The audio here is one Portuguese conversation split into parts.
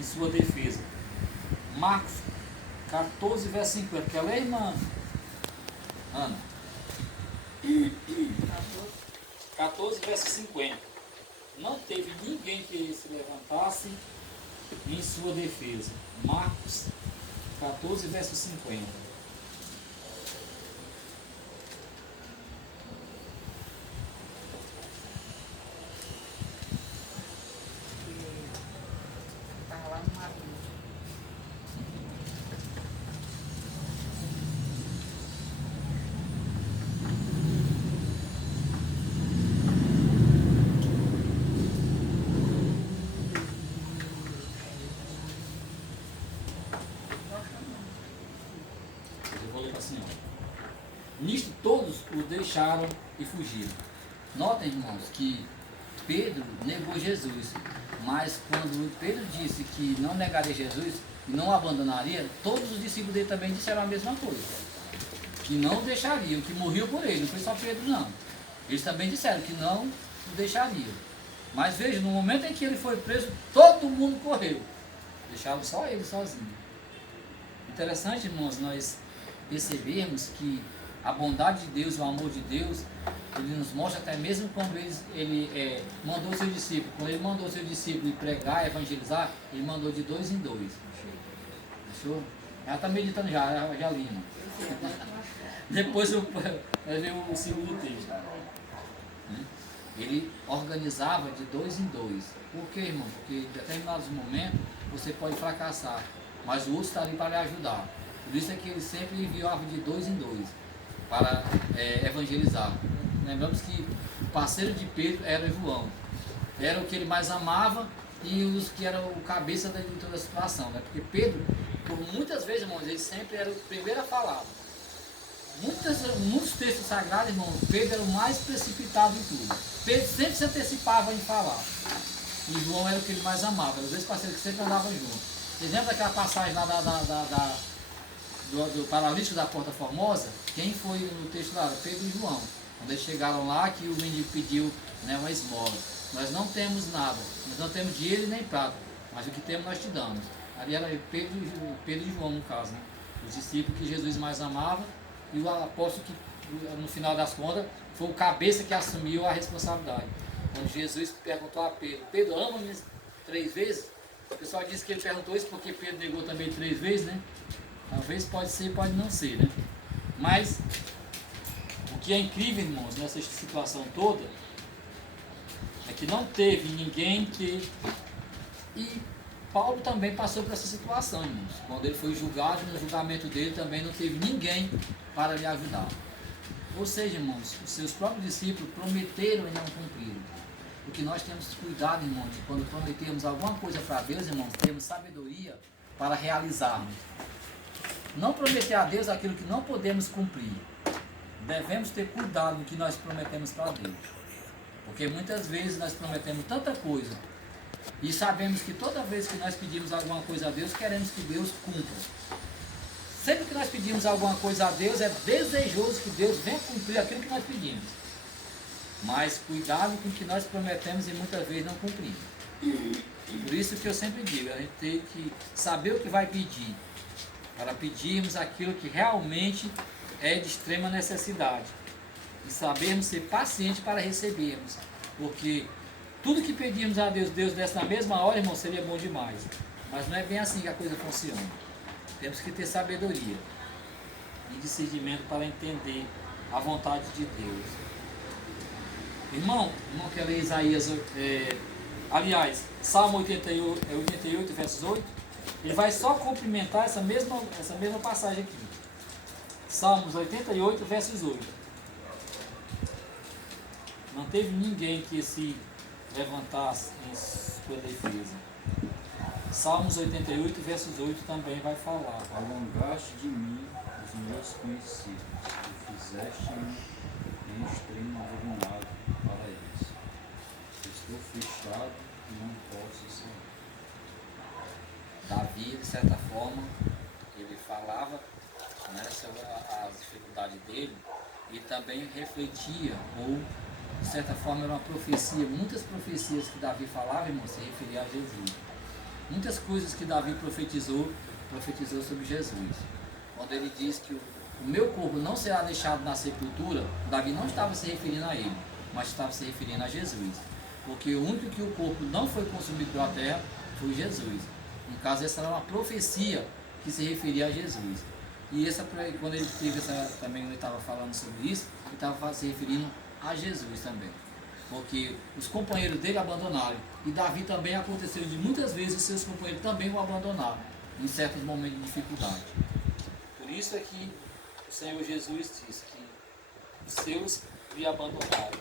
em sua defesa. Marcos 14, verso 50. Quer ler, irmã Ana? 14, verso 50. Não teve ninguém que se levantasse em sua defesa. Marcos 14, verso 50. Estava lá no Marinho. Eu vou ler assim, ó. Nisto todos o deixaram e fugiram. Notem, irmãos, que Pedro negou Jesus, mas quando Pedro disse que não negaria Jesus e não abandonaria, todos os discípulos dele também disseram a mesma coisa, que não deixariam, que morriam por ele, não foi só Pedro não. Eles também disseram que não o deixariam. Mas veja, no momento em que ele foi preso, todo mundo correu, deixaram só ele sozinho. Interessante, irmãos, nós percebermos que a bondade de Deus, o amor de Deus, ele nos mostra até mesmo quando ele mandou seu discípulo. Quando ele mandou seu discípulo ir pregar, evangelizar, ele mandou de 2 em 2. Achou? Ela está meditando já li, irmão. Depois eu ver o segundo texto. Ele organizava de 2 em 2. Por quê, irmão? Porque em determinados momentos você pode fracassar, mas o outro está ali para lhe ajudar. Por isso é que ele sempre enviava de 2 em 2 para evangelizar. Lembramos que o parceiro de Pedro era João. Era o que ele mais amava e os que eram o cabeça de toda a situação. Né? Porque Pedro, por muitas vezes, irmãos, ele sempre era o primeiro a falar. Muitos textos sagrados, irmão, Pedro era o mais precipitado em tudo. Pedro sempre se antecipava em falar. E João era o que ele mais amava. Eram os dois parceiros que sempre andavam juntos. Vocês lembram daquela passagem lá do paralítico da Porta Formosa? Quem foi no texto lá? Pedro e João. Quando eles chegaram lá, que o mendigo pediu, né, uma esmola. Nós não temos nada, nós não temos dinheiro nem prata, mas o que temos nós te damos. Ali era Pedro e João, no caso, né? Os discípulos que Jesus mais amava e o apóstolo que, no final das contas, foi o cabeça que assumiu a responsabilidade. Quando Jesus perguntou a Pedro, Pedro, ama-me 3 vezes? O pessoal disse que ele perguntou isso porque Pedro negou também 3 vezes, né? Talvez pode ser, pode não ser, né? Mas o que é incrível, irmãos, nessa situação toda, é que não teve ninguém que... E Paulo também passou por essa situação, irmãos. Quando ele foi julgado, no julgamento dele também não teve ninguém para lhe ajudar. Ou seja, irmãos, os seus próprios discípulos prometeram e não cumpriram. Porque nós temos cuidado, irmãos, de quando prometemos alguma coisa para Deus, irmãos, temos sabedoria para realizarmos. Não prometer a Deus aquilo que não podemos cumprir. Devemos ter cuidado no que nós prometemos para Deus. Porque muitas vezes nós prometemos tanta coisa e sabemos que toda vez que nós pedimos alguma coisa a Deus, queremos que Deus cumpra. Sempre que nós pedimos alguma coisa a Deus, é desejoso que Deus venha cumprir aquilo que nós pedimos. Mas cuidado com o que nós prometemos e muitas vezes não cumprimos. Por isso que eu sempre digo, a gente tem que saber o que vai pedir, para pedirmos aquilo que realmente é de extrema necessidade. E sabermos ser pacientes para recebermos. Porque tudo que pedirmos a Deus, Deus desse na mesma hora, irmão, seria bom demais. Mas não é bem assim que a coisa funciona. Temos que ter sabedoria e discernimento para entender a vontade de Deus. Irmão quer ler Isaías, aliás, Salmo 88, versos 8, ele vai só complementar essa mesma passagem aqui. Salmos 88, versos 8. Não teve ninguém que se levantasse em sua defesa. Salmos 88, versos 8 também vai falar. Alongaste de mim os meus conhecidos, e fizeste-me em extremo abominado para eles. Estou fechado e não posso sair. Davi, de certa forma, ele falava, né, sobre as dificuldades dele e também refletia, ou de certa forma era uma profecia, muitas profecias que Davi falava, irmão, se referia a Jesus. muitas coisas que Davi profetizou sobre Jesus. Quando ele diz que o meu corpo não será deixado na sepultura, Davi não estava se referindo a ele, mas estava se referindo a Jesus. Porque o único que o corpo não foi consumido pela terra foi Jesus. No caso, essa era uma profecia que se referia a Jesus. E quando ele teve também, ele estava falando sobre isso, ele estava se referindo a Jesus também. Porque os companheiros dele abandonaram. E Davi também aconteceu de muitas vezes seus companheiros também o abandonaram em certos momentos de dificuldade. Por isso é que o Senhor Jesus disse que os seus lhe abandonaram.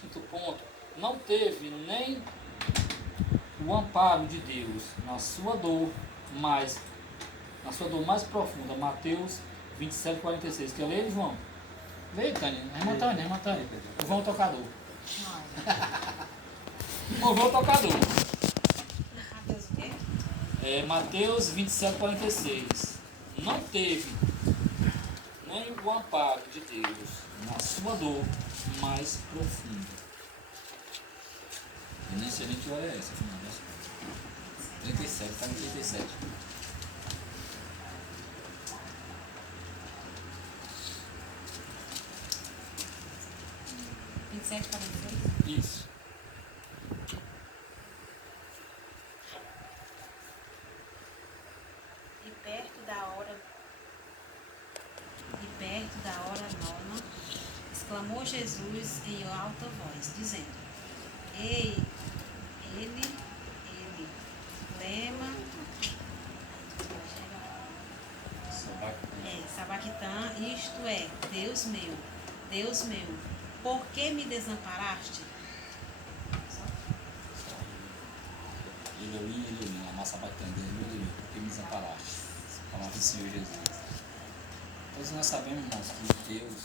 Quinto ponto, não teve nem o amparo de Deus na sua dor mais profunda. Mateus 27, 46. Quer ler, João? Leia, Tânia. Irmã Tânia. O João tocador. O João tocador. Mateus o quê? Mateus 27, 46. Não teve nem o amparo de Deus na sua dor mais profunda. Eu nem sei nem que hora é essa, afinal, né? 37, está no 37. Isso. E perto da hora nona, exclamou Jesus em alta voz, dizendo: Ei, ele, lema, Sabactã, isto é, Deus meu, por que me desamparaste? Ele, a massa bacana dele, por que me desamparaste? A palavra do Senhor Jesus. Todos nós sabemos, irmãos, que Deus,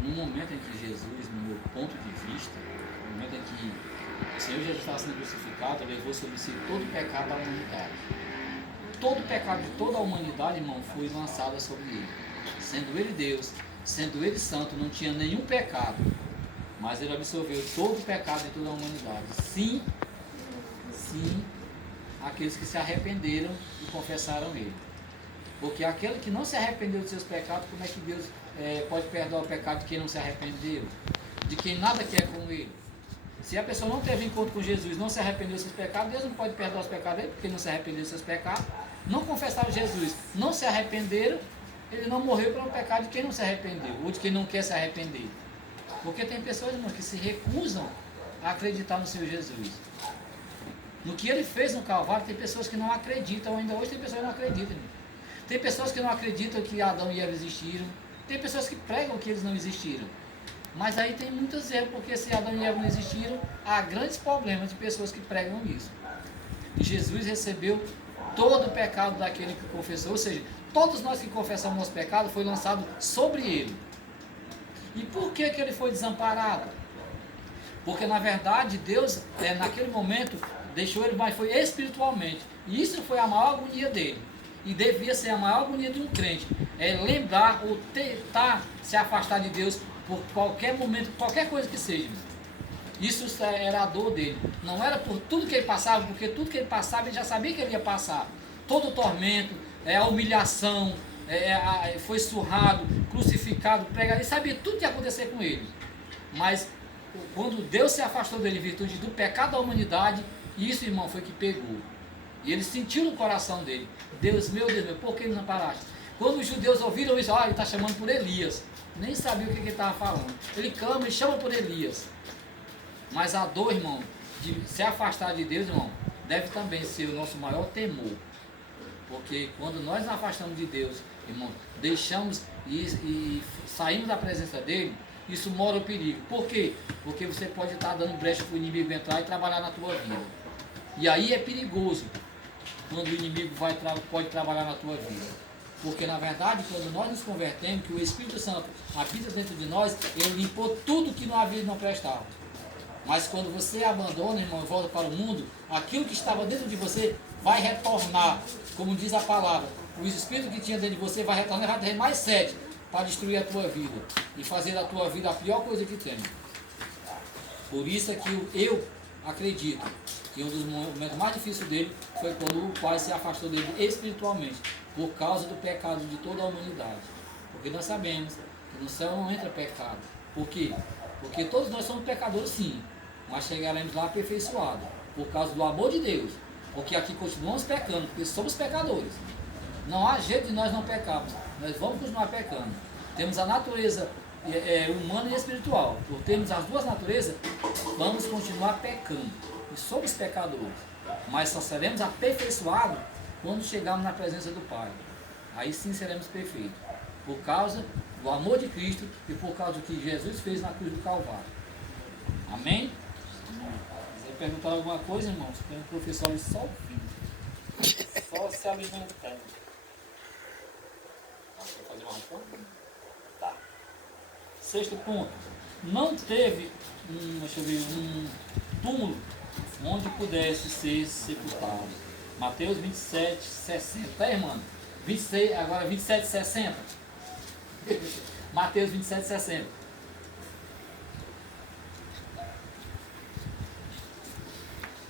no momento em que Jesus, no meu ponto de vista, no momento em que o Senhor Jesus estava sendo crucificado, levou sobre si todo o pecado da humanidade. Todo o pecado de toda a humanidade, irmão, foi lançado sobre ele. Sendo ele Deus, sendo ele santo, não tinha nenhum pecado, mas ele absorveu todo o pecado de toda a humanidade. Sim, aqueles que se arrependeram e confessaram ele. Porque aquele que não se arrependeu de seus pecados, como é que Deus pode perdoar o pecado de quem não se arrependeu? De quem nada quer com ele? Se a pessoa não teve encontro com Jesus, não se arrependeu dos seus pecados, Deus não pode perdoar os pecados dele, porque ele não se arrependeu dos seus pecados. Não confessaram Jesus, não se arrependeram, ele não morreu pelo pecado de quem não se arrependeu, ou de quem não quer se arrepender. Porque tem pessoas, irmão, que se recusam a acreditar no Senhor Jesus. No que ele fez no Calvário, tem pessoas que não acreditam, ainda hoje tem pessoas que não acreditam, irmão. Tem pessoas que não acreditam que Adão e Eva existiram. Tem pessoas que pregam que eles não existiram. Mas aí tem muitos erros, porque se Adão e Eva não existiram, há grandes problemas de pessoas que pregam isso. E Jesus recebeu todo o pecado daquele que confessou, ou seja, todos nós que confessamos nosso pecado foi lançado sobre ele. E por que ele foi desamparado? Porque na verdade Deus, naquele momento, deixou ele, mas foi espiritualmente. E isso foi a maior agonia dele. E devia ser a maior agonia de um crente. Lembrar ou tentar se afastar de Deus por qualquer momento, qualquer coisa que seja. Isso era a dor dele. Não era por tudo que ele passava, porque tudo que ele passava ele já sabia que ele ia passar. Todo o tormento, a humilhação, foi surrado, crucificado, pregado. Ele sabia tudo que ia acontecer com ele. Mas quando Deus se afastou dele em virtude do pecado da humanidade, isso, irmão, foi que pegou. E ele sentiu no coração dele: Deus meu, por que nos amparaste? Quando os judeus ouviram isso, ele está chamando por Elias. Nem sabia o que ele estava falando. Ele clama e chama por Elias. Mas a dor, irmão, de se afastar de Deus, irmão, deve também ser o nosso maior temor. Porque quando nós nos afastamos de Deus, irmão, deixamos e saímos da presença dele, isso mora o perigo. Por quê? Porque você pode estar dando brecha para o inimigo entrar e trabalhar na tua vida. E aí é perigoso quando o inimigo pode trabalhar na tua vida. Porque na verdade, quando nós nos convertemos, que o Espírito Santo habita dentro de nós, ele limpou tudo que na vida não prestava. Mas quando você abandona, irmão, e volta para o mundo, aquilo que estava dentro de você vai retornar. Como diz a palavra, o Espírito que tinha dentro de você vai retornar e vai ter mais sede para destruir a tua vida. E fazer da tua vida a pior coisa que tem. Por isso é que eu acredito E um dos momentos mais difíceis dele foi quando o pai se afastou dele espiritualmente, por causa do pecado de toda a humanidade. Porque nós sabemos que no céu não entra pecado. Por quê? Porque todos nós somos pecadores sim, mas chegaremos lá aperfeiçoados, por causa do amor de Deus. Porque aqui continuamos pecando, porque somos pecadores. Não há jeito de nós não pecarmos, nós vamos continuar pecando. Temos a natureza humana e espiritual. Por termos as duas naturezas, vamos continuar pecando. E somos pecadores. Mas só seremos aperfeiçoados quando chegarmos na presença do Pai. Aí sim seremos perfeitos. Por causa do amor de Cristo e por causa do que Jesus fez na cruz do Calvário. Amém? Se perguntar alguma coisa, irmãos, tem um professor ali só ouvindo. Só se alimentando. Quer fazer uma reforma? Tá. Sexto ponto. Não teve um túmulo onde pudesse ser sepultado. Mateus 27, 60. Tá, irmão? 26, agora 27, 60. Mateus 27, 60.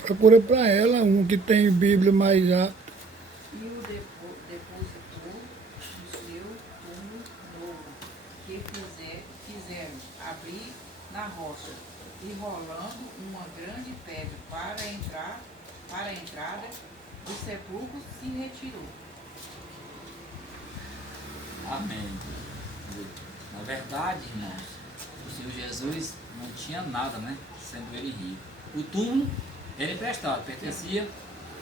Procura para ela um que tem Bíblia mais apta. E o depositou no seu túmulo novo, que fizeram abrir na rocha, e rolando uma grande pedra para a entrada do sepulcro, se retirou. Amém. Na verdade, irmãos, o Senhor Jesus não tinha nada, né? Sendo ele rico. O túmulo era emprestado, pertencia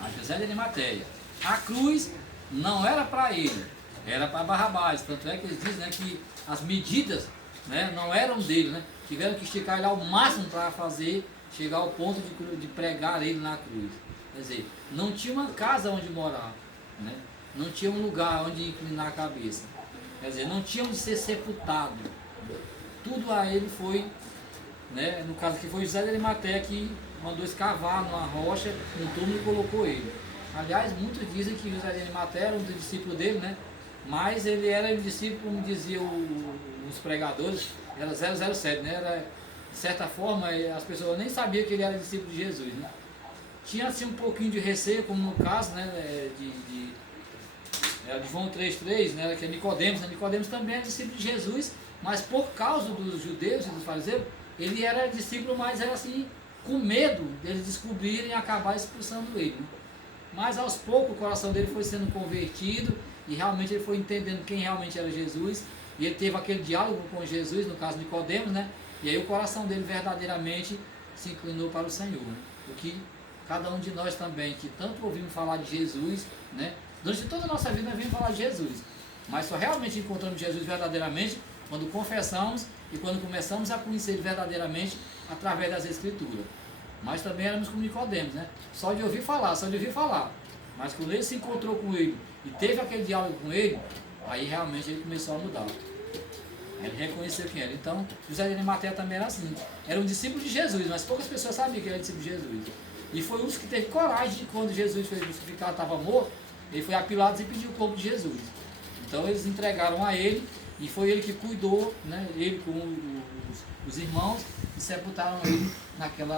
a José de Arimateia. A cruz não era para ele, era para Barrabás. Tanto é que eles dizem, né, que as medidas, né, não eram dele, né? Tiveram que esticar ele ao máximo para fazer chegar ao ponto de pregar ele na cruz. Quer dizer, não tinha uma casa onde morar, né? Não tinha um lugar onde inclinar a cabeça. Quer dizer, não tinha onde ser sepultado. Tudo a ele foi, né? No caso que foi José de Arimateia que mandou escavar numa rocha, um túmulo e colocou ele. Aliás, muitos dizem que José de Arimateia era um discípulo dele, né? Mas ele era um discípulo, como diziam os pregadores, era 007, né? Era, de certa forma, as pessoas nem sabiam que ele era discípulo de Jesus, né? Tinha assim um pouquinho de receio, como no caso, né, de João 3,3, né, que é Nicodemos. Nicodemos também era discípulo de Jesus, mas por causa dos judeus e dos fariseus, ele era discípulo, mas era assim, com medo deles descobrirem e acabar expulsando ele, né? Mas aos poucos o coração dele foi sendo convertido e realmente ele foi entendendo quem realmente era Jesus, e ele teve aquele diálogo com Jesus, no caso Nicodemos, né? E aí o coração dele verdadeiramente se inclinou para o Senhor, né? Porque cada um de nós também, que tanto ouvimos falar de Jesus, né? Durante toda a nossa vida nós vimos falar de Jesus, mas só realmente encontramos Jesus verdadeiramente quando confessamos e quando começamos a conhecer ele verdadeiramente através das Escrituras. Mas também éramos como Nicodemos, né? Só de ouvir falar. Mas quando ele se encontrou com ele e teve aquele diálogo com ele, aí realmente ele começou a mudar. Ele reconheceu quem era. Então, José de Arimateia também era assim. Era um discípulo de Jesus, mas poucas pessoas sabiam que ele era discípulo de Jesus. E foi um dos que teve coragem de, quando Jesus foi crucificado, estava morto, ele foi a Pilatos e pediu o corpo de Jesus. Então eles entregaram a ele, e foi ele que cuidou, né, ele com os irmãos, e sepultaram ele naquele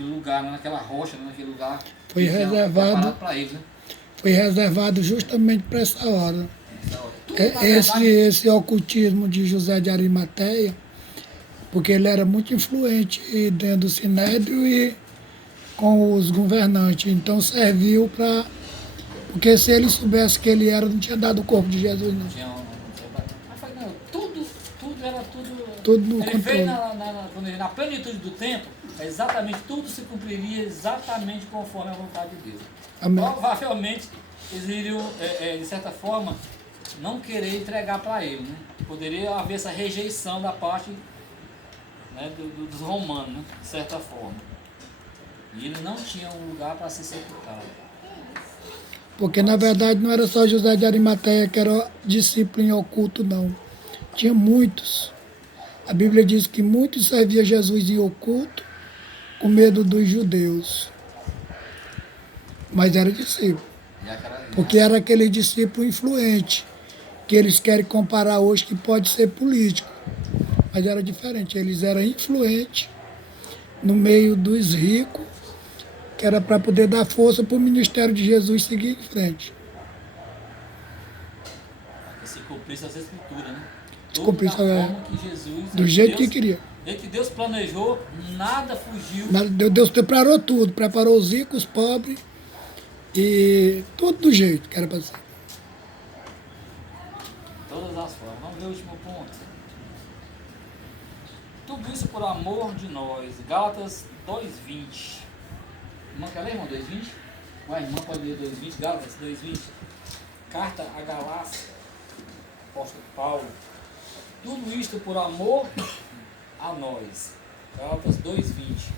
lugar, naquela rocha, naquele lugar Foi reservado para eles, né? Foi reservado justamente para essa hora. Tudo, na verdade, Esse ocultismo de José de Arimateia, porque ele era muito influente dentro do Sinédrio e com os governantes, então serviu para... Porque se ele soubesse que ele era, não tinha dado o corpo de Jesus, não. Tudo no ele controle. veio na plenitude do tempo, exatamente tudo se cumpriria exatamente conforme a vontade de Deus. Amém. Provavelmente eles iriam, de certa forma, não querer entregar para ele, né? Poderia haver essa rejeição da parte, né, dos romanos, né? De certa forma. E ele não tinha um lugar para ser sepultado. Porque na verdade não era só José de Arimateia que era discípulo em oculto, não. Tinha muitos. A Bíblia diz que muitos serviam Jesus em oculto, com medo dos judeus. Mas era discípulo. Porque era aquele discípulo influente, que eles querem comparar hoje que pode ser político. Mas era diferente, eles eram influentes, no meio dos ricos, que era para poder dar força para o ministério de Jesus seguir em frente. Que se cumprisse as escrituras, né? Se Tudo cumprisse, da forma que Jesus, do jeito Deus, que queria. que Deus planejou, nada fugiu. Deus preparou tudo, preparou os ricos, os pobres, e tudo do jeito que era para ser. Todas as formas. Vamos ver o último ponto. Tudo isso por amor de nós. Gálatas 2:20. Irmã, quer ler, irmão? 2:20? Ué, irmã pode ler 2:20, Gálatas 2:20. Carta a Galácia, apóstolo Paulo. Tudo isto por amor a nós. Gálatas 2:20.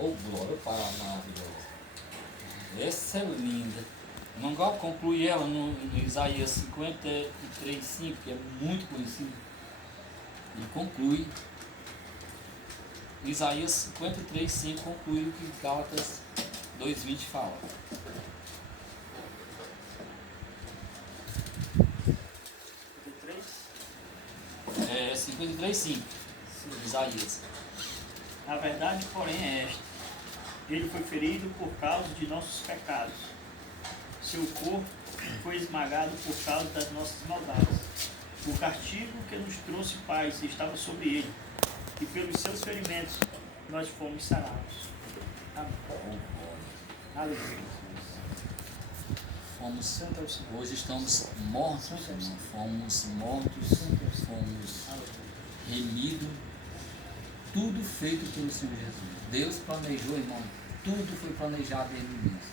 Oh, glória para a maravilhosa. Essa é linda. Eu não gosto de concluir ela no Isaías 53:5, que é muito conhecido. Ele conclui. Isaías 53:5 conclui o que Gálatas 2:20 fala. É 53:5. Isaías. A verdade, porém, é esta: ele foi ferido por causa de nossos pecados, seu corpo foi esmagado por causa das nossas maldades. O castigo que nos trouxe paz estava sobre ele, e pelos seus ferimentos nós fomos sarados. Amém. Aleluia. Fomos, hoje estamos mortos, irmão. Fomos mortos, fomos remidos. Tudo feito pelo Senhor Jesus. Deus planejou, irmão. Tudo foi planejado desde o início.